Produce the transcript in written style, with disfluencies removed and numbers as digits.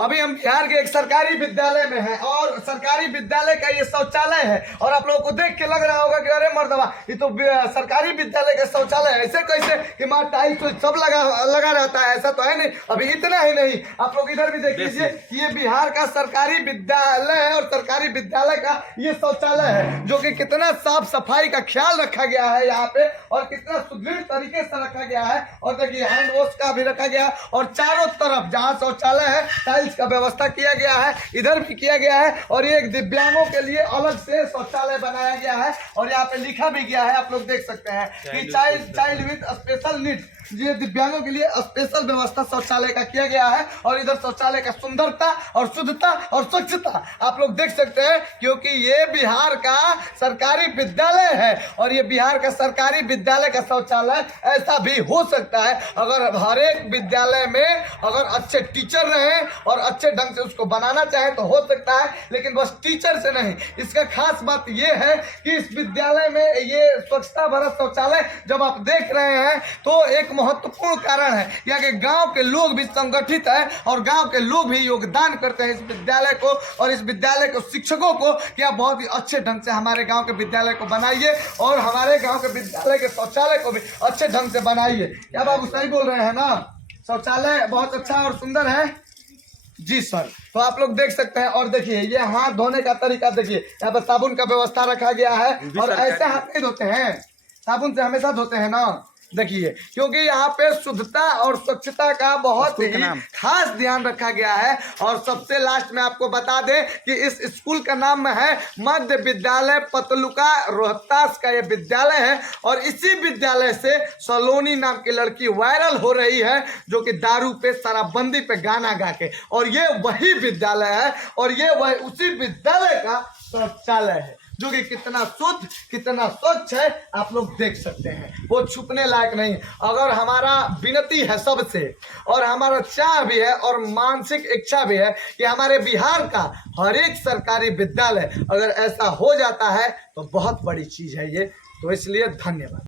अभी हम बिहार के एक सरकारी विद्यालय में हैं और सरकारी विद्यालय का ये शौचालय है और आप लोगों को देख के लग रहा होगा कि अरे मर्दवा ये तो सरकारी विद्यालय का शौचालय है, ऐसे कैसे कि माँ टाइल्स सब लगा रहता है, ऐसा तो है नहीं। अभी इतना ही नहीं, आप लोग इधर भी देख लीजिए, ये बिहार का सरकारी विद्यालय है और सरकारी विद्यालय का ये शौचालय है जो कि कितना साफ सफाई का ख्याल रखा गया है यहाँ पे और कितना सुदृढ़ तरीके से रखा गया है। और देखिए हैंड वॉश का भी रखा गया और चारों तरफ जहाँ शौचालय है टाइल्स का व्यवस्था किया गया है, इधर भी किया गया है। और ये एक दिव्यांगों के लिए अलग से शौचालय बनाया गया है और यहाँ पे लिखा भी गया है, आप लोग देख सकते हैं कि चाइल्ड विद स्पेशल नीड, ये दिव्यांगों के लिए स्पेशल व्यवस्था शौचालय का किया गया है। और इधर शौचालय का सुंदरता और शुद्धता और स्वच्छता आप लोग देख सकते हैं क्योंकि ये बिहार का सरकारी विद्यालय है और ये बिहार का सरकारी विद्यालय का शौचालय ऐसा भी हो सकता है अगर हर एक विद्यालय में अगर अच्छे टीचर रहे और अच्छे ढंग से उसको बनाना चाहे तो हो सकता है, लेकिन बस टीचर से नहीं। इसका खास बात ये है कि इस विद्यालय में ये स्वच्छता भरा शौचालय जब आप देख रहे हैं तो एक महत्वपूर्ण कारण है यहाँ के गांव के लोग भी संगठित है और गांव के लोग भी योगदान करते हैं इस विद्यालय को और इस विद्यालय को शिक्षकों को कि आप बहुत ही अच्छे ढंग से हमारे गांव के विद्यालय को बनाइए और हमारे गांव के विद्यालय के शौचालय को भी अच्छे ढंग से बनाइए। क्या बाबू सही बोल रहे हैं ना? शौचालय बहुत अच्छा और सुंदर है जी सर। तो आप लोग देख सकते हैं और देखिए ये हाथ धोने का तरीका देखिए, यहाँ पर साबुन का व्यवस्था रखा गया है और ऐसे हाथ नहीं धोते हैं, साबुन से हमेशा धोते हैं ना। देखिए क्योंकि यहाँ पे शुद्धता और स्वच्छता का बहुत ही खास ध्यान रखा गया है। और सबसे लास्ट में आपको बता दें कि इस स्कूल का नाम है मध्य विद्यालय पतलुका रोहतास का ये विद्यालय है और इसी विद्यालय से सलोनी नाम की लड़की वायरल हो रही है जो कि दारू पे शराबबंदी पे गाना गा के, और ये वही विद्यालय है और ये वही उसी विद्यालय का शौचालय है जो कि कितना शुद्ध कितना स्वच्छ है आप लोग देख सकते हैं, वो छुपने लायक नहीं। अगर हमारा विनती है सबसे और हमारा चाह भी है और मानसिक इच्छा भी है कि हमारे बिहार का हर एक सरकारी विद्यालय अगर ऐसा हो जाता है तो बहुत बड़ी चीज है ये, तो इसलिए धन्यवाद।